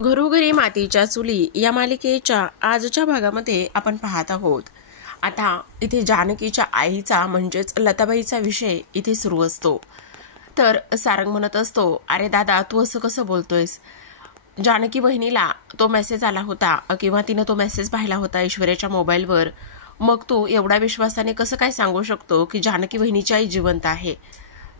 घरोघरी मातीच्या चुली या मालिकेच्या आजच्या भागामध्ये आपण पाहत आहोत. आता इथे जानकीच्या आईचा म्हणजेच लताबाईचा विषय इथे सुरू असतो. तर सारंग म्हणत असतो, अरे दादा, तू असं कसं बोलतोयस? जानकी बहिणीला तो मेसेज आला होता किंवा तिनं तो मेसेज पाहिला होता ऐश्वर्याच्या मोबाईलवर. मग तू एवढ्या विश्वासाने कसं काय सांगू शकतो की जानकी बहिणीची आई जिवंत आहे?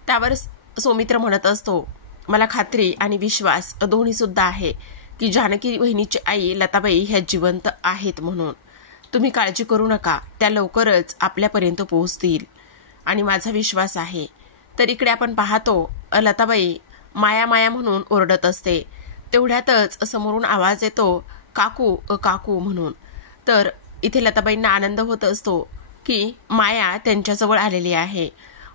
त्यावर सौमित्र म्हणत असतो, मला खात्री आणि विश्वास दोन्ही सुद्धा आहे की जानकी बहिणीची आई लताबाई ह्या जिवंत आहेत म्हणून. तुम्ही काळजी करू नका, त्या लवकरच आपल्यापर्यंत पोहोचतील आणि माझा विश्वास आहे. तर इकडे आपण पाहतो लताबाई माया माया म्हणून ओरडत असते. तेवढ्यातच समोरून आवाज येतो, काकू काकू म्हणून. तर इथे लताबाईंना आनंद होत असतो की माया त्यांच्याजवळ आलेली आहे.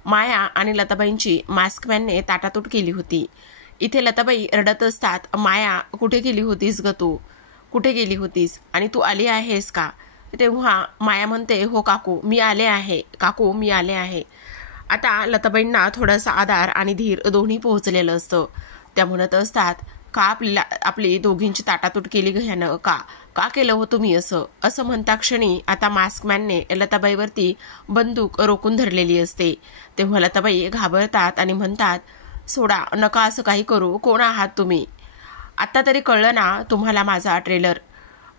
माया आणि लताबाईंची मास्कमॅनने ताटातूट केली होती. इथे लताबाई रडत असतात, माया कुठे गेली होतीस ग तू? कुठे गेली होतीस आणि तू आली आहेस का? तेव्हा माया म्हणते, हो काकू मी आले आहे, काकू मी आले आहे. आता लताबाईंना थोडासा आधार आणि धीर दोन्ही पोहोचलेलं असतं. त्या म्हणत असतात, का आपली दोघींची ताटातूट केली ह्यानं? का केलं हो तुम्ही असं? असं म्हणता क्षणी आता मास्कमॅनने लताबाईवरती बंदूक रोखून धरलेली असते. तेव्हा लताबाई घाबरतात आणि म्हणतात, सोडा, नका असं काही करू. कोण आहात तुम्ही? आत्ता तरी कळलं ना तुम्हाला माझा ट्रेलर?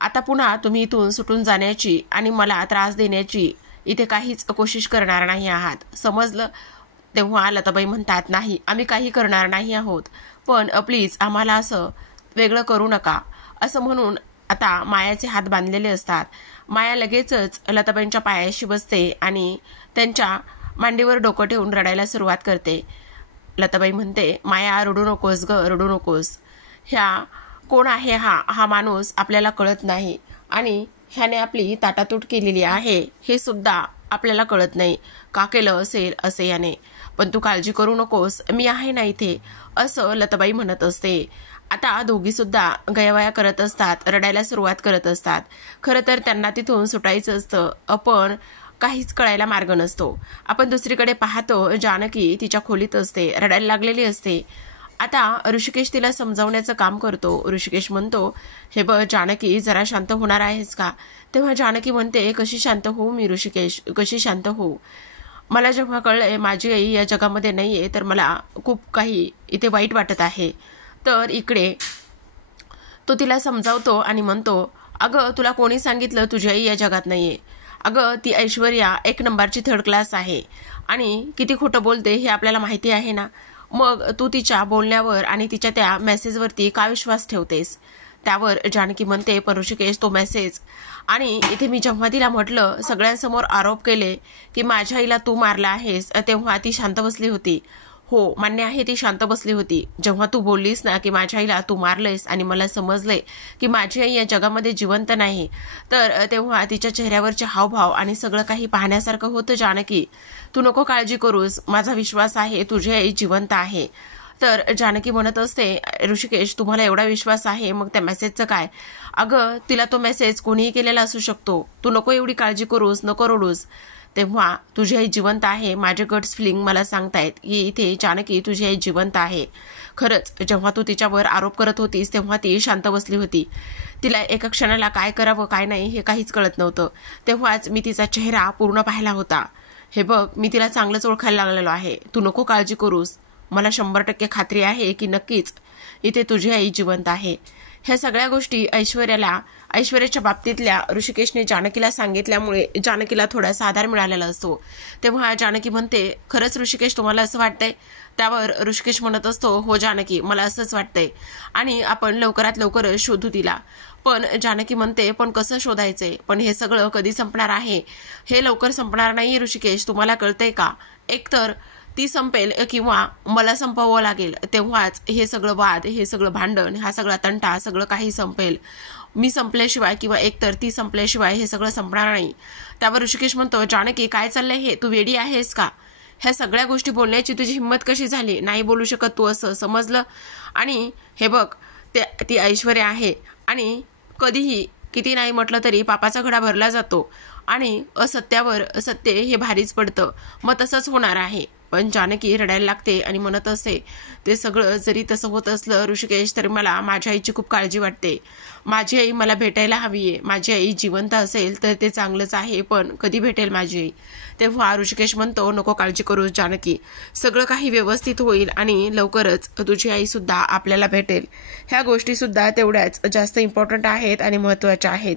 आता पुन्हा तुम्ही इथून सुटून जाण्याची आणि मला त्रास देण्याची इथे काहीच कोशिश करणार नाही आहात, समजलं? तेव्हा लताबाई म्हणतात, नाही, आम्ही काही करणार नाही आहोत, पण प्लीज आम्हाला असं वेगळं करू नका. असं म्हणून आता मायाचे हात बांधलेले असतात. माया लगेचच लताबाईंच्या पायाशी बसते आणि त्यांच्या मांडीवर डोकं ठेवून रडायला सुरुवात करते. लताबाई म्हणते, माया रडू नकोस ग, रडू नकोस. कोण आहे हा माणूस आपल्याला कळत नाही आणि ह्याने आपली ताटातूट केलेली आहे हे सुद्धा आपल्याला कळत नाही. का केलं असेल असे याने? पण तू काळजी करू नकोस, मी आहे ना इथे, असं लताबाई म्हणत असते. आता दोघी सुद्धा गयावया करत असतात, रडायला सुरुवात करत असतात. खरं तर त्यांना तिथून सुटायचं असतं, पण काहीच कळायला मार्ग नसतो. आपण दुसरीकडे पाहतो, जानकी तिच्या खोलीत असते, रडायला लागलेली असते. आता ऋषिकेश तिला समजावण्याचं काम करतो. ऋषिकेश म्हणतो, हे बघ जानकी, जरा शांत होणार आहेस का? तेव्हा जानकी म्हणते, कशी शांत होऊ मी ऋषिकेश, कशी शांत होऊ? मला जेव्हा कळलंय माझी आई या जगामध्ये नाहीये तर मला खूप काही इथे वाईट वाटत आहे. तर इकडे तो तिला समजावतो आणि म्हणतो, अगं तुला कोणी सांगितलं तुझी आई या जगात नाहीये? अगं ती ऐश्वर्या 1 नंबरची 3rd क्लास आहे आणि किती खोटं बोलते हे आपल्याला माहिती आहे ना. मग तू तिच्या बोलण्यावर आणि तिच्या त्या मेसेजवरती का विश्वास ठेवतेस? त्यावर जानकी म्हणते, पण ऋषिकेश तो मेसेज, आणि इथे मी जेव्हा तिला म्हटलं, सगळ्यांसमोर आरोप केले की माझ्या आईला तू मारला आहेस, तेव्हा ती शांत बसली होती. हो मान्य आहे, ती शांत बसली होती. जेव्हा तू बोललीस ना की माझ्या आईला तू मारलंयस आणि मला समजलंय की माझी आई या जगामध्ये जिवंत नाही, तर तेव्हा तिच्या चेहऱ्यावरचे हावभाव आणि सगळं काही पाहण्यासारखं होतं. जानकी, तू नको काळजी करूस, माझा विश्वास आहे तुझी आई जिवंत आहे. तर जानकी म्हणत असते, ऋषिकेश तुम्हाला एवढा विश्वास आहे, मग त्या मेसेजचं काय? अगं तिला तो मेसेज कोणीही केलेला असू शकतो, तू नको एवढी काळजी करूस, नको रडूस. तेव्हा तुझी आई जिवंत आहे, माझे गट्स फिलिंग मला सांगतायत की इथे जानकी तुझी आई जिवंत आहे. खरंच जेव्हा तू तिच्यावर आरोप करत होतीस तेव्हा ती शांत बसली होती. तिला एका क्षणाला काय करावं काय नाही हे काहीच कळत नव्हतं. तेव्हाच मी तिचा चेहरा पूर्ण पाहिला होता. हे बघ, मी तिला चांगलंच ओळखायला लागलेलो आहे, तू नको काळजी करूस. मला 100% खात्री आहे की नक्कीच इथे तुझी आई जिवंत आहे. ह्या सगळ्या गोष्टी ऐश्वर्याच्या बाबतीतल्या ऋषिकेशने जानकीला सांगितल्यामुळे जानकीला थोडासा आधार मिळालेला असतो. तेव्हा जानकी म्हणते, खरंच ऋषिकेश तुम्हाला असं वाटतंय? त्यावर ऋषिकेश म्हणत असतो, हो जानकी, मला असंच वाटतंय आणि आपण लवकरात लवकर शोधू तिला. पण जानकी म्हणते, पण कसं शोधायचंय? पण हे सगळं कधी संपणार आहे? हे लवकर संपणार नाही ऋषिकेश, तुम्हाला कळतंय का? एकतर ती संपेल किंवा मला संपवावं लागेल, तेव्हाच हे सगळं वाद, हे सगळं भांडण, हा सगळा तंटा, सगळं काही संपेल. मी संपल्याशिवाय किंवा एकतर ती संपल्याशिवाय हे सगळं संपणार नाही. त्यावर ऋषिकेश म्हणतो, जानकी काय चाललंय हे? तू वेडी आहेस का? ह्या सगळ्या गोष्टी बोलण्याची तुझी हिंमत कशी झाली? नाही बोलू शकत तू असं, समजलं? आणि हे बघ, ती ऐश्वर्या आहे आणि कधीही किती नाही म्हटलं तरी पापाचा घडा भरला जातो आणि असत्यावर सत्य हे भारीच पडतं. मग तसंच होणार आहे. पण जानकी रडायला लागते आणि म्हणत असते, ते सगळं जरी तसं होत असलं ऋषिकेश, तरी मला माझ्या आईची खूप काळजी वाटते. माझी आई मला भेटायला हवी आहे. माझी आई जिवंत असेल तर ते चांगलंच आहे, पण कधी भेटेल माझी आई? तेव्हा ऋषिकेश म्हणतो, नको काळजी करू जानकी, सगळं काही व्यवस्थित होईल आणि लवकरच तुझी आई सुद्धा आपल्याला भेटेल. ह्या गोष्टी सुद्धा तेवढ्याच जास्त इम्पॉर्टंट आहेत आणि महत्त्वाच्या आहेत.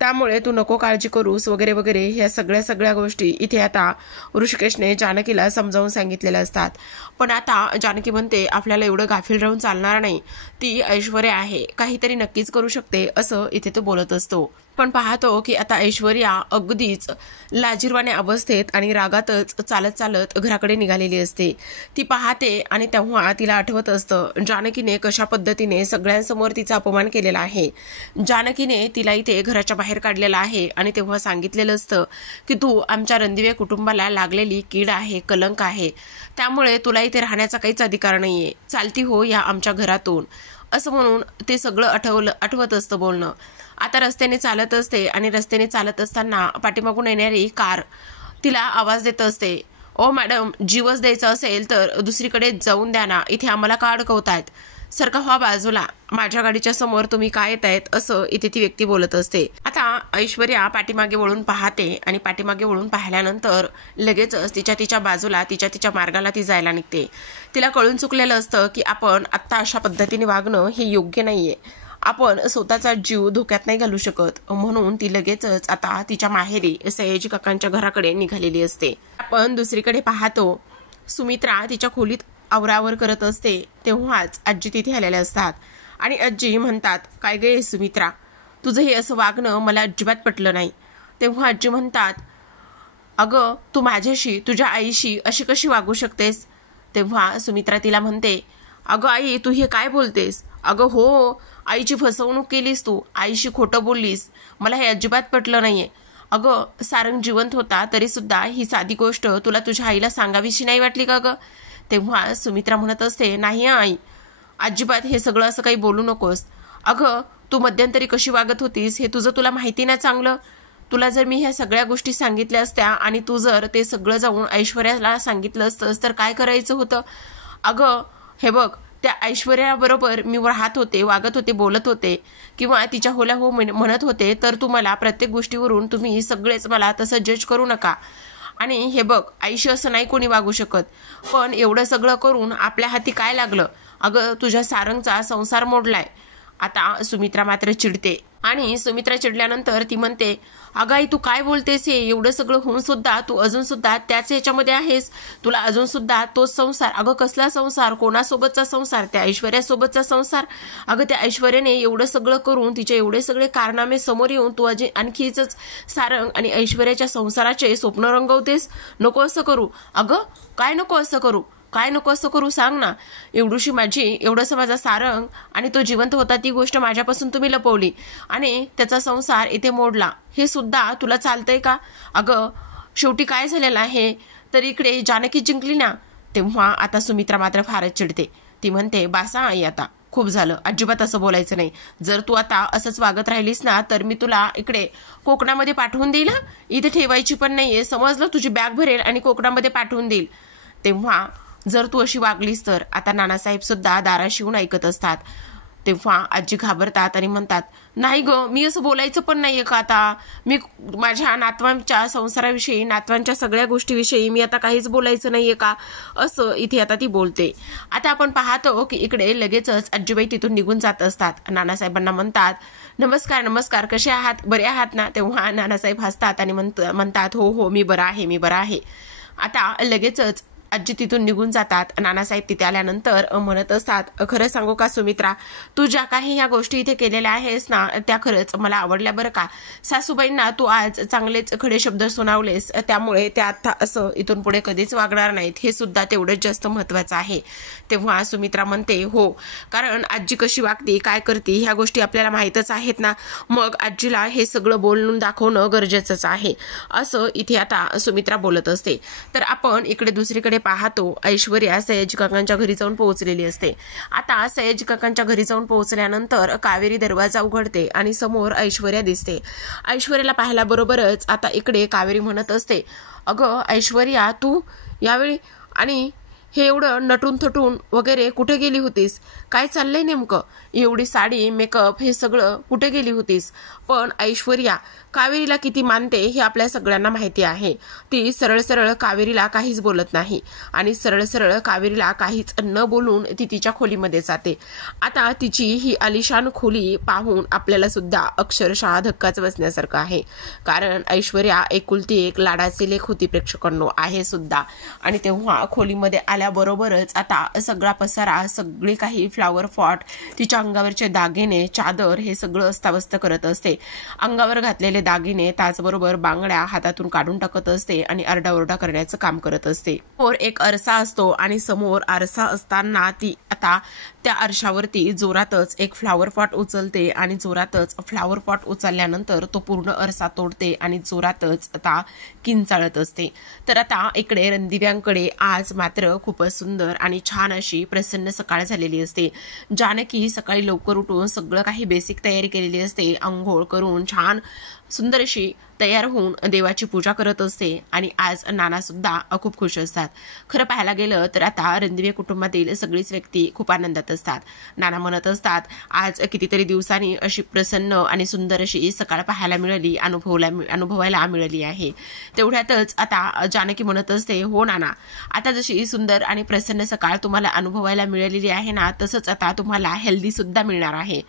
त्यामुळे तू नको काळजी करूस वगैरे वगैरे ह्या सगळ्या गोष्टी इथे आता ऋषिकेशने जानकीला समजावून सांगितलेल्या असतात. पण आता जानकी म्हणते, आपल्याला एवढं गाफील राहून चालणार नाही. ती ऐश्वर्या आहे, काहीतरी नक्कीच करू शकते, असं इथे तो बोलत असतो. पण पाहतो की आता ऐश्वर्या अगदीच लाजिरवाण्या अवस्थेत आणि रागातच चालत चालत घराकडे निघालेली असते. ती पाहते आणि तेव्हा तिला आठवत असतं जानकीने कशा पद्धतीने सगळ्यांसमोर तिचा अपमान केलेला आहे. जानकीने तिला इथे घराच्या बाहेर काढलेला आहे आणि तेव्हा सांगितलेलं असतं की तू आमच्या रणदिवे कुटुंबाला लागलेली कीड आहे, कलंक आहे, त्यामुळे तुला इथे राहण्याचा काहीच अधिकार नाहीये, चालती हो या आमच्या घरातून, असं म्हणून ते सगळं आठवत असतं बोलणं. आता रस्त्याने चालत असते आणि रस्त्याने चालत असताना पाठीमागून येणारी कार तिला आवाज देत असते, ओ मॅडम, जीवच द्यायचा असेल तर दुसरीकडे जाऊन द्या ना, इथे आम्हाला का अडकवतायत? सरका व्हा बाजूला, माझ्या गाडीच्या समोर तुम्ही काय येत आहेत, असं इथे ती व्यक्ती बोलत असते. आता ऐश्वर्या पाठीमागे वळून पाहते आणि पाठीमागे वळून पाहिल्यानंतर लगेचच तिच्या बाजूला तिच्या मार्गाला ती जायला निघते. तिला कळून चुकलेलं असतं की आपण आत्ता अशा पद्धतीने वागणं हे योग्य नाहीये. आपण स्वतःचा जीव धोक्यात नाही घालू शकत, म्हणून ती लगेचच आता तिच्या माहेरी सयाजी काकांच्या घराकडे निघालेली असते. आपण दुसरीकडे पाहतो, सुमित्रा तिच्या खोलीत आवरावर करत असते. तेव्हाच आजी तिथे आलेल्या असतात आणि आजी म्हणतात, काय गे सुमित्रा, तुझं हे असं वागणं मला अजिबात पटलं नाही. तेव्हा आजी म्हणतात, अगं तू माझ्याशी, तुझ्या आईशी अशी कशी वागू शकतेस? तेव्हा सुमित्रा तिला म्हणते, अगं आई, तू हे काय बोलतेस? अगं हो, आईची फसवणूक केलीस तू, आईशी खोटं बोललीस, मला हे अजिबात पटलं नाहीये. अगं सारंग जिवंत होता तरी सुद्धा ही साधी गोष्ट तुला तुझ्या आईला सांगावीशी नाही वाटली का गं? तेव्हा सुमित्रा म्हणत असते, नाही आई, अजिबात हे सगळं असं काही बोलू नकोस. अगं तू मध्यंतरी कशी वागत होतीस हे तुला माहिती नाही चांगलं. तुला जर मी ह्या सगळ्या गोष्टी सांगितल्या असत्या आणि तू जर ते सगळं जाऊन ऐश्वर्याला सांगितलं असतंस तर काय करायचं होतं? अगं हे बघ, त्या ऐश्वर्याबरोबर मी राहत होते, वागत होते, बोलत होते किंवा तिच्या होला हो म्हणत होते, तर तू मला प्रत्येक गोष्टीवरून तुम्ही सगळेच मला तसं जज करू नका. आणि हे बघ, आईशी असं नाही कोणी वागू शकत, पण एवढं सगळं करून आपल्या हाती काय लागलं? अगं तुझ्या सारंगचा संसार मोडलाय. आता सुमित्रा मात्र चिडते आणि सुमित्रा चिडल्यानंतर ती म्हणते, अगं आई, तू काय बोलतेस? हे एवढं सगळं होऊन सुद्धा तू अजून सुद्धा त्याच ह्याच्यामध्ये आहेस, तुला अजून सुद्धा तोच संसार. अगं कसला संसार? कोणासोबतचा संसार? त्या ऐश्वर्यासोबतचा संसार. अगं त्या ऐश्वर्याने एवढं सगळं करून, तिचे एवढे सगळे कारनामे समोर येऊन तू आणखीच सारंग आणि ऐश्वर्याच्या संसाराचे स्वप्न रंगवतेस. नको असं करू. अगं काय नको असं करू? काय नको असं करू सांग ना. एवढंसं माझा सारंग आणि तो जिवंत होता ती गोष्ट माझ्यापासून तुम्ही लपवली आणि त्याचा संसार इथे मोडला, हे सुद्धा तुला चालतंय का? अगं शेवटी काय झालेलं आहे, तर इकडे जानकी जिंकली ना. तेव्हा आता सुमित्रा मात्र फारच चिडते. ती म्हणते, बासा आई, आता खूप झालं, अजिबात असं बोलायचं नाही. जर तू आता असंच वागत राहिलीस ना तर मी तुला इकडे कोकणामध्ये पाठवून देईल. इथे ठेवायची पण नाहीये, समजलं? तुझी बॅग भरेल आणि कोकणामध्ये पाठवून देईल. तेव्हा जर तू अशी वागलीस तर. आता नानासाहेब सुद्धा दाराशी येऊन ऐकत असतात. तेव्हा आजी घाबरतात आणि म्हणतात, नाही ग, मी असं बोलायचं पण नाहीये का आता? मी माझ्या नातवांच्या संसाराविषयी, नातवांच्या सगळ्या गोष्टीविषयी मी आता काहीच बोलायचं नाहीये का? असं इथे आता ती बोलते. आता आपण पाहतो की इकडे लगेचच आजीबाई तिथून निघून जात असतात. नानासाहेबांना म्हणतात, नमस्कार नमस्कार, कसे आहात? बरे आहात ना? तेव्हा नानासाहेब हसतात आणि म्हणतात, हो मी बरा आहे. आता लगेचच आजी तिथून निघून जातात. नानासाहेब तिथे आल्यानंतर म्हणत असतात, खरं सांगू का सुमित्रा, तू ज्या काही ह्या गोष्टी इथे केलेल्या आहेस ना त्या खरंच मला आवडल्या बरं का. सासूबाईंना तू आज चांगलेच खडे शब्द सुनावलेस, त्यामुळे त्या आता असं इथून पुढे कधीच वागणार नाहीत, हे सुद्धा तेवढंच जास्त महत्वाचं आहे. तेव्हा सुमित्रा म्हणते, हो, कारण आजी कशी वागते, काय करते, ह्या गोष्टी आपल्याला माहीतच आहेत ना, मग आजीला हे सगळं बोलून दाखवणं गरजेचंच आहे, असं इथे आता सुमित्रा बोलत असते. तर आपण इकडे दुसरीकडे पाहतो, ऐश्वर्या सयाजी काकांच्या घरी जाऊन पोहोचलेली असते. आता सयाजी काकांच्या घरी जाऊन पोहोचल्यानंतर कावेरी दरवाजा उघडते आणि समोर ऐश्वर्या दिसते. ऐश्वर्याला पाहिल्याबरोबरच आता इकडे कावेरी म्हणत असते, अगं ऐश्वर्या, तू यावेळी आणि हे एवढं नटून थटून वगैरे कुठे गेली होतीस? काय चाललंय नेमकं? एवढी साडी मेकअप हे सगळं कुठे गेली होतीस? पण ऐश्वर्या कावेरीला किती मानते हे आपल्या सगळ्यांना माहिती आहे. ती सरळ सरळ कावेरीला काहीच बोलत नाही आणि सरळ सरळ कावेरीला काहीच न बोलून ती तिच्या खोलीमध्ये जाते. आता तिची ही आलिशान खोली पाहून आपल्याला सुद्धा अक्षरशः धक्काच बसण्यासारखं आहे. कारण ऐश्वर्या एकुलती एक लाडाचे लेख होती प्रेक्षकांनो, आहे सुद्धा. आणि तेव्हा खोलीमध्ये आल्याबरोबरच आता सगळा पसारा, सगळे काही फ्लावर पॉट, तिच्या अंगावरचे दागिने, चादर हे सगळं अस्ताव्यस्त करत असते. अंगावर घातलेले दागिने त्याचबरोबर बांगड्या हातातून काढून टाकत असते आणि आरडाओरडा करण्याचं काम करत असते. समोर एक आरसा असतो आणि समोर आरसा असताना ती आता त्या आरशावरती जोरातच एक फ्लावर पॉट उचलते आणि जोरातच फ्लावर पॉट उचलल्यानंतर तो पूर्ण आरसा तोडते आणि जोरातच आता किंचाळत असते. तर आता इकडे रणदिव्यांकडे आज मात्र खूपच सुंदर आणि छान अशी प्रसन्न सकाळ झालेली असते. जानकी सकाळी लवकर उठून सगळं काही बेसिक तयारी केलेली असते. अंघोळ करून छान सुंदर अशी तयार होऊन देवाची पूजा करत असते आणि आज नाना सुद्धा खूप खुश असतात. खरं पाहायला गेलं तर आता रणदिवे कुटुंबातील सगळीच व्यक्ती खूप आनंदात असतात. नाना म्हणत असतात आज कितीतरी दिवसांनी अशी प्रसन्न आणि सुंदर अशी सकाळ पाहायला मिळाली, अनुभवायला मिळाली आहे. तेवढ्यातच आता जानकी म्हणत असते, हो नाना, आता जशी सुंदर आणि प्रसन्न सकाळ तुम्हाला अनुभवायला मिळालेली आहे ना, तसंच आता तुम्हाला हेल्दी सुद्धा मिळणार आहे.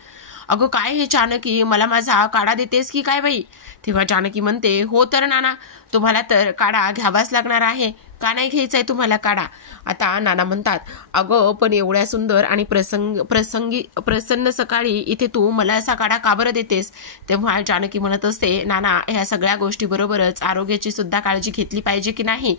अगं काय हे जानकी, मला माझा काढा देतेस की काय बाई? तेव्हा जानकी म्हणते, हो तर नाना, तुम्हाला तर काढा घ्यावाच लागणार आहे. का नाही घ्यायचाय तुम्हाला काढा? आता नाना म्हणतात, अगं पण एवढ्या सुंदर आणि प्रसन्न सकाळी इथे तू मला असा काढा का बरं देतेस? तेव्हा जानकी म्हणत असते, नाना, ह्या सगळ्या गोष्टी बरोबरच आरोग्याची सुद्धा काळजी घेतली पाहिजे की नाही,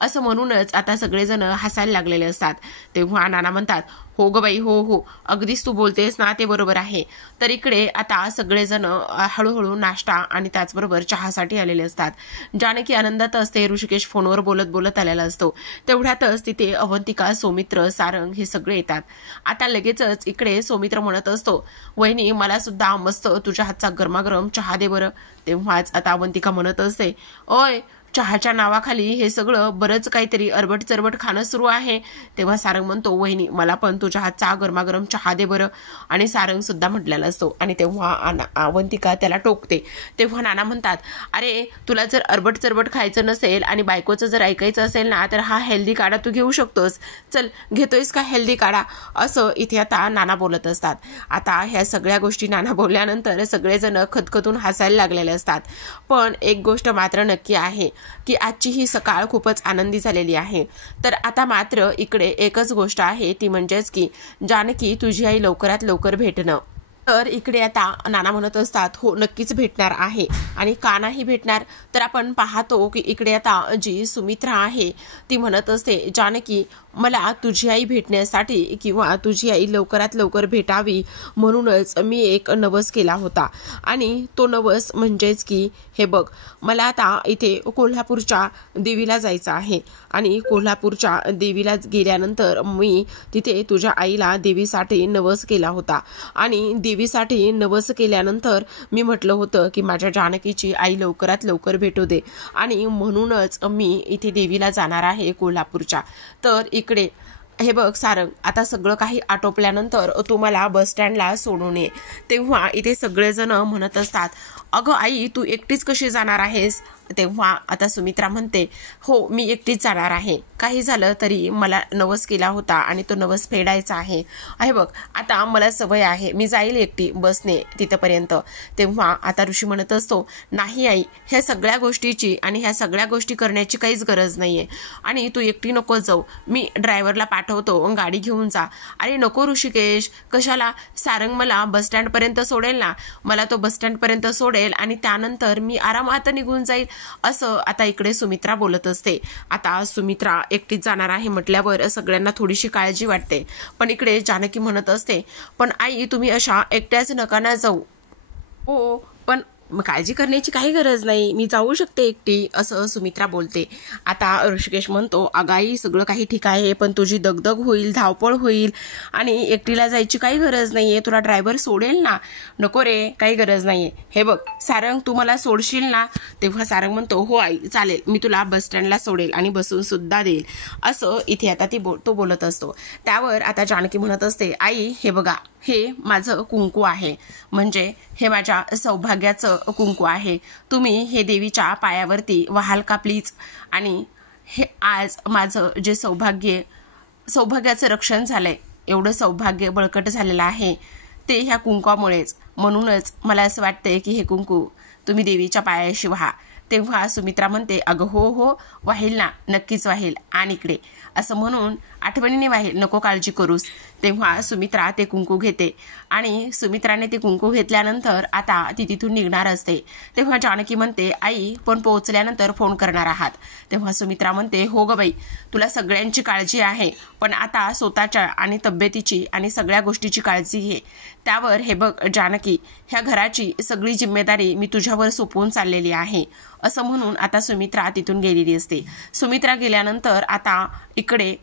असं म्हणूनच आता सगळेजण हसायला लागलेले असतात. तेव्हा नाना म्हणतात, हो ग बाई, हो हो, अगदीच तू बोलतेस ना, ते बरोबर आहे. तर इकडे आता सगळेजण हळूहळू नाश्ता आणि त्याचबरोबर चहासाठी आलेले असतात. जानकी आनंदात असते. ऋषिकेश फोनवर बोलत बोलत आलेला असतो. तेवढ्यातच तिथे अवंतिका, सौमित्र, सारंग हे सगळे येतात. आता लगेचच इकडे सौमित्र म्हणत असतो, वहिनी, मला सुद्धा मस्त तुझ्या हातचा गरमागरम चहा दे बरं. तेव्हाच आता अवंतिका म्हणत असते, ओय, चहाच्या नावाखाली हे सगळं बरंच काहीतरी अरबट चरबट खाणं सुरू आहे. तेव्हा सारंग म्हणतो, वहिनी, मला पण तुझ्या हातचा गरमागरम चहा दे बरं. आणि सारंग सुद्धा म्हटलेला असतो. आणि तेव्हा अवंतिका त्याला टोकते. तेव्हा नाना म्हणतात, अरे तुला जर अरबट चरबट खायचं नसेल आणि बायकोचं जर ऐकायचं असेल ना, तर हा हेल्दी काढा तू घेऊ शकतोस. चल, घेतोयस का हेल्दी काढा? असं इथे आता नाना बोलत असतात. आता ह्या सगळ्या गोष्टी नाना बोलल्यानंतर सगळेजण खदखदून हसायला लागलेले असतात. पण एक गोष्ट मात्र नक्की आहे की आजची ही सकाळ खूपच आनंदी झालेली आहे. तर आता मात्र इकडे एकच गोष्ट आहे, ती म्हणजेच की जानकी, तुझी आई लवकरात लवकर भेटणं. तर इकडे आता नाना म्हणत असतात, हो नक्कीच भेटणार आहे. आणि का नाही भेटणार? तर आपण पाहतो की इकडे आता जी सुमित्रा आहे ती म्हणत असते, जानकी, मला तुझी आई भेटण्यासाठी किंवा तुझी आई लवकरात लवकर भेटावी म्हणूनच मी एक नवस केला होता. आणि तो नवस म्हणजेच की हे बघ, मला आता इथे कोल्हापूरच्या देवीला जायचं आहे. आणि कोल्हापूरच्या देवीला गेल्यानंतर मी तिथे तुझ्या आईला देवीसाठी नवस केला होता. आणि देवीसाठी नवस केल्यानंतर मी म्हटलं होतं की माझ्या जानकीची आई लवकरात लवकर भेटू दे. आणि म्हणूनच मी इथे देवीला जाणार आहे कोल्हापूरच्या. तर इकडे हे बघ सारंग, आता सगळं काही आटोपल्यानंतर तू मला बस स्टँडला सोडून ये. तेव्हा इथे सगळेजण म्हणत असतात, अगं आई, तू एकटीच कशी जाणार आहेस? तेव्हा आता सुमित्रा म्हणते, हो मी एकटीच जाणार आहे. काही झालं तरी मला नवस केला होता आणि तो नवस फेडायचा आहे. आहे बघ, आता मला सवय आहे, मी जाईल एकटी बसने तिथपर्यंत. तेव्हा आता ऋषी म्हणत असतो, नाही आई, ह्या सगळ्या गोष्टीची आणि ह्या सगळ्या गोष्टी करण्याची काहीच गरज नाहीये. आणि तू एकटी नको जाऊ, मी ड्रायव्हरला पाठवतो, गाडी घेऊन जा. अरे नको ऋषिकेश, कशाला? सारंग मला बस स्टँडपर्यंत सोडेल ना, मला तो बस स्टँडपर्यंत सोडेल आणि त्यानंतर मी आरामात निघून जाईल. असं आता इकडे सुमित्रा बोलत असते. आता सुमित्रा एकटीच जाणार आहे म्हटल्यावर सगळ्यांना थोडीशी काळजी वाटते. पण इकडे जानकी म्हणत असते, पण आई, तुम्ही अशा एकट्याच नका ना जाऊ. हो, पण मग काळजी करण्याची काही गरज नाही, मी जाऊ शकते एकटी, असं सुमित्रा बोलते. आता ऋषिकेश म्हणतो, अगाई सगळं काही ठीक आहे, पण तुझी दगदग होईल, धावपळ होईल आणि एकटीला जायची काही गरज नाहीये, तुला ड्रायव्हर सोडेल ना. नको रे, काही गरज नाहीये. हे बघ सारंग, तू मला सोडशील ना. तेव्हा सारंग म्हणतो, हो आई चालेल, मी तुला बस स्टँडला सोडेल आणि बसून सुद्धा देईल. असं इथे आता तो बोलत असतो. त्यावर आता जानकी म्हणत असते, आई हे बघा, हे माझं कुंकू आहे, म्हणजे हे माझ्या सौभाग्याचं कुंकू आहे. तुम्ही हे देवीच्या पायावरती वहाल का प्लीज. आणि हे आज माझं जे सौभाग्याचं रक्षण झालंय, एवढं सौभाग्य बळकट झालेलं आहे ते ह्या कुंकवामुळेच. म्हणूनच मला असं वाटतंय की हे कुंकू तुम्ही देवीच्या पायाशी व्हा. तेव्हा सुमित्रा म्हणते, अगं हो वाहील ना, नक्कीच वाहील, आणि इकडे असं म्हणून आठवणीने वाहील, नको काळजी करूस. तेव्हा सुमित्रा ते कुंकू घेते आणि सुमित्राने ते कुंकू घेतल्यानंतर आता ती तिथून निघणार असते. तेव्हा जानकी म्हणते, आई पण पोहोचल्यानंतर फोन करणार आहात. तेव्हा सुमित्रा म्हणते, हो ग बाई, तुला सगळ्यांची काळजी आहे, पण आता स्वतःच्या आणि तब्येतीची आणि सगळ्या गोष्टीची काळजी घे. त्यावर हे बघ जानकी, ह्या घराची सगळी जिम्मेदारी मी तुझ्यावर सोपवून चाललेली आहे. असं म्हणून आता सुमित्रा तिथून गेलेली असते. सुमित्रा गेल्यानंतर आता इकडे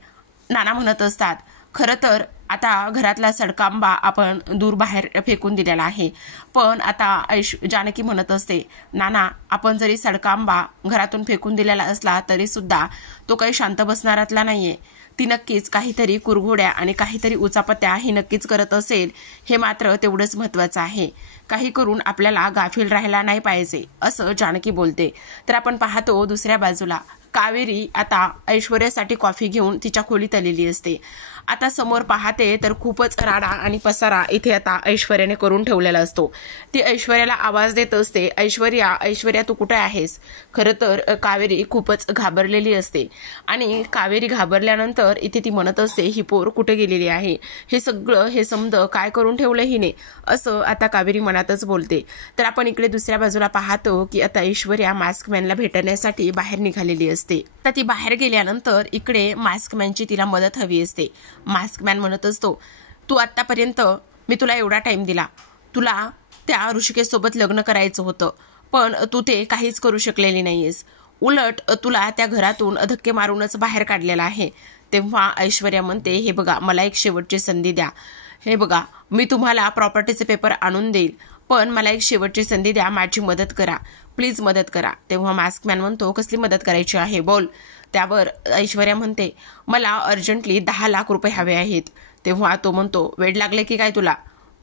नाना म्हणत असतात, खरं तर आता घरातला सडकांबा आपण दूर बाहेर फेकून दिलेला आहे. पण आता जानकी म्हणत असते, नाना, आपण जरी सडकांबा घरातून फेकून दिलेला असला तरी सुद्धा तो काही शांत बसणारातला नाहीये. ती नक्कीच काहीतरी कुरघोड्या आणि काहीतरी उचापत्या ही नक्कीच करत असेल, हे मात्र तेवढंच महत्त्वाचं आहे. काही करून आपल्याला गाफील राहायला नाही पाहिजे, असं जानकी बोलते. तर आपण पाहतो दुसऱ्या बाजूला कावेरी आता ऐश्वर्यासाठी कॉफी घेऊन तिच्या खोलीत आलेली असते. आता समोर पाहते तर खूपच राडा आणि पसारा इथे आता ऐश्वर्याने करून ठेवलेला असतो. ती ऐश्वर्याला आवाज देत असते, ऐश्वर्या तू कुठे आहेस. खरं तर कावेरी खूपच घाबरलेली असते आणि कावेरी घाबरल्यानंतर इथे ती म्हणत असते, ही पोर कुठे गेलेली आहे, हे समद काय करून ठेवलं हिने, असं आता कावेरी मनातच बोलते. तर आपण इकडे दुसऱ्या बाजूला पाहतो की आता ऐश्वर्या मास्कमॅनला भेटण्यासाठी बाहेर निघालेली असते. तर ती बाहेर गेल्यानंतर इकडे मास्कमॅनची तिला मदत हवी असते. मास्कमॅन म्हणत असतो, तू आत्तापर्यंत मी तुला एवढा टाइम दिला, तुला त्या ऋषिकेश सोबत लग्न करायचं होतं, पण तू ते काहीच करू शकलेली नाहीयेस. उलट तुला त्या घरातून धक्के मारूनच बाहेर काढलेला आहे. तेव्हा ऐश्वर्या म्हणते, हे बघा, मला एक शेवटची संधी द्या. हे बघा, मी तुम्हाला प्रॉपर्टीचे पेपर आणून देईल, पण मला एक शेवटची संधी द्या, माझी मदत करा, प्लीज मदत करा. तेव्हा मास्कमॅन म्हणतो, कसली मदत करायची आहे, बोल. त्यावर ऐश्वर्या म्हणते, मला अर्जंटली 10 लाख रुपये हवे आहेत. तेव्हा तो म्हणतो, वेड लागले की काय तुला,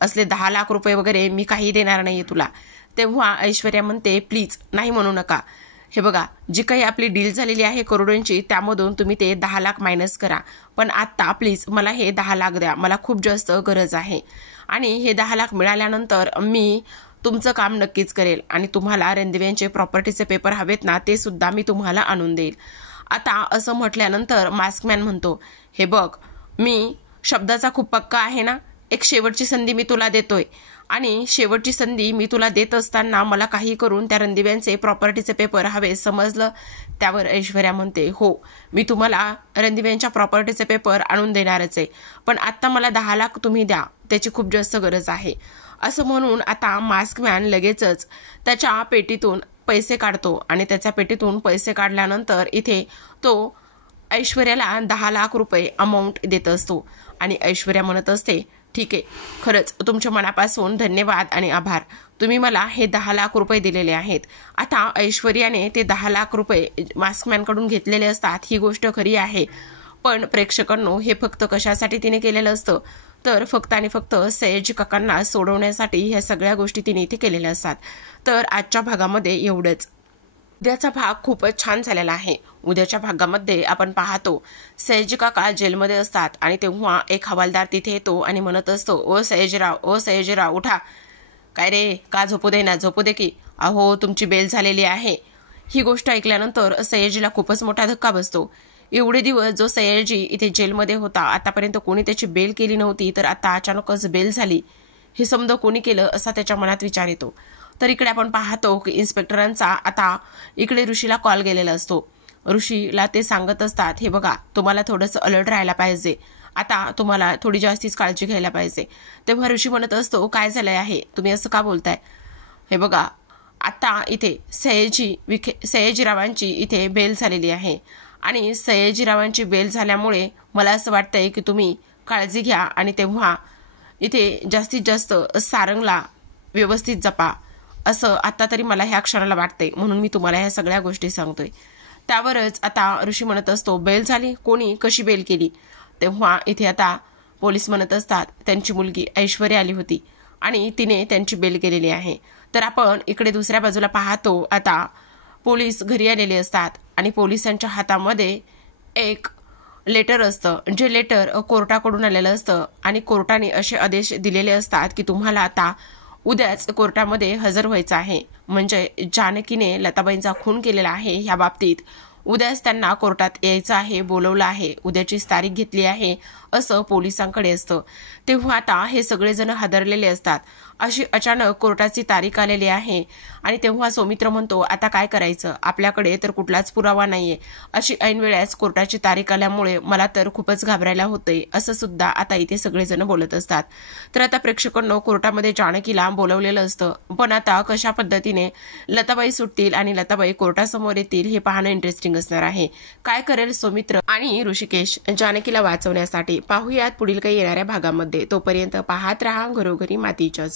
असले 10 लाख रुपये वगैरे मी काही देणार नाहीये तुला. तेव्हा ऐश्वर्या म्हणते, प्लीज नाही म्हणू नका. हे बघा, जी काही आपली डील झालेली आहे करोडोंची, त्यामधून तुम्ही ते 10 लाख मायनस करा, पण आत्ता प्लीज मला हे 10 लाख द्या, मला खूप जास्त गरज आहे. आणि हे 10 लाख मिळाल्यानंतर मी तुमचं काम नक्कीच करेल आणि तुम्हाला रणदिव्यांचे प्रॉपर्टीचे पेपर हवेत ना, ते सुद्धा मी तुम्हाला आणून देईल. आता असं म्हटल्यानंतर मास्कमॅन म्हणतो, हे बघ, मी शब्दाचा खूप पक्का आहे ना, एक शेवटची संधी मी तुला देतोय आणि शेवटची संधी मी तुला देत असताना मला काही करून त्या रणदिव्यांचे प्रॉपर्टीचे पेपर हवे, समजलं. त्यावर ऐश्वर्या म्हणते, हो, मी तुम्हाला रणदिव्यांच्या प्रॉपर्टीचे पेपर आणून देणारच आहे, पण आत्ता मला 10 लाख तुम्ही द्या, त्याची खूप जास्त गरज आहे. असं म्हणून आता मास्कमॅन लगेचच त्याच्या पेटीतून पैसे काढतो आणि त्याच्या पेटीतून पैसे काढल्यानंतर इथे तो ऐश्वर्याला 10 लाख रुपये अमाऊंट देत असतो आणि ऐश्वर्या म्हणत असते, ठीक आहे, खरंच तुमच्या मनापासून धन्यवाद आणि आभार, तुम्ही मला हे 10 लाख रुपये दिलेले आहेत. आता ऐश्वर्याने ते 10 लाख रुपये मास्कमॅनकडून घेतलेले असतात, ही गोष्ट खरी आहे, पण प्रेक्षकांनो, हे फक्त कशासाठी तिने केलेलं असतं, तर फक्त आणि फक्त सयाजी काकांना सोडवण्यासाठी ह्या सगळ्या गोष्टी तिने इथे केलेल्या असतात. तर आजच्या भागामध्ये एवढंच. उद्याचा भाग खूपच छान झालेला आहे. उद्याच्या भागामध्ये आपण पाहतो सयाजी काका जेलमध्ये असतात आणि तेव्हा एक हवालदार तिथे येतो आणि म्हणत असतो, ओ सयाजीराव उठा. काय रे, का झोपू दे ना, झोपू दे की, अहो तुमची बेल झालेली आहे. ही गोष्ट ऐकल्यानंतर सयाजीला खूपच मोठा धक्का बसतो. एवढे दिवस जो सयाजी इथे जेलमध्ये होता, आतापर्यंत कोणी त्याची बेल केली नव्हती, तर आता अचानकच बेल झाली, हे समजा कोणी केलं असा त्याच्या मनात विचार येतो. तर इकडे आपण पाहतो की इन्स्पेक्टरांचा आता इकडे ऋषीला कॉल गेलेला असतो. ऋषीला ते सांगत असतात, हे बघा, तुम्हाला थोडंसं अलर्ट राहायला पाहिजे, आता तुम्हाला थोडी जास्तीच काळजी घ्यायला पाहिजे. तेव्हा ऋषी म्हणत असतो, काय झालंय आहे, तुम्ही असं का बोलताय. हे बघा, आता इथे सयाजीरावांची इथे बेल झालेली आहे आणि सयाजीरावांची बेल झाल्यामुळे मला असं वाटतंय की तुम्ही काळजी घ्या आणि तेव्हा इथे जास्तीत जास्त सारंगला व्यवस्थित जपा, असं आता तरी मला ह्या क्षणाला वाटतंय, म्हणून मी तुम्हाला ह्या सगळ्या गोष्टी सांगतोय. त्यावरच आता ऋषी म्हणत असतो, बेल झाली, कोणी कशी बेल केली? तेव्हा इथे आता पोलीस म्हणत असतात, त्यांची मुलगी ऐश्वर्या आली होती आणि तिने त्यांची बेल केलेली आहे. तर आपण इकडे दुसऱ्या बाजूला पाहतो, आता पोलीस घरी आलेले असतात आणि पोलिसांच्या हातामध्ये एक लेटर असतं, जे लेटर कोर्टाकडून आलेलं असतं आणि कोर्टाने असे आदेश दिलेले असतात की तुम्हाला आता उद्याच कोर्टामध्ये हजर व्हायचं आहे. म्हणजे जानकीने लताबाईंचा खून केलेला आहे ह्या बाबतीत उद्याच त्यांना कोर्टात यायचं आहे, बोलवलं आहे, उद्याचीच तारीख घेतली आहे असं पोलिसांकडे असतं. तेव्हा आता हे सगळेजण हादरलेले असतात. अशी अचानक कोर्टाची तारीख आलेली आहे आणि तेव्हा सौमित्र म्हणतो, आता काय करायचं, आपल्याकडे तर कुठलाच पुरावा नाहीये. अशी ऐन वेळेस कोर्टाची तारीख आल्यामुळे मला तर खूपच घाबरायला होतंय, असं सुद्धा आता इथे सगळेजण बोलत असतात. तर आता प्रेक्षकांनो, कोर्टामध्ये जानकीला बोलवलेलं असतं, पण आता कशा पद्धतीने लताबाई सुटतील आणि लताबाई कोर्टासमोर येतील हे पाहणं इंटरेस्टिंग असणार आहे. काय करेल सौमित्र आणि ऋषिकेश जानकीला वाचवण्यासाठी, पाहूयात पुढील काही येणाऱ्या भागामध्ये. तोपर्यंत पाहत राहा घरोघरी मातीच्या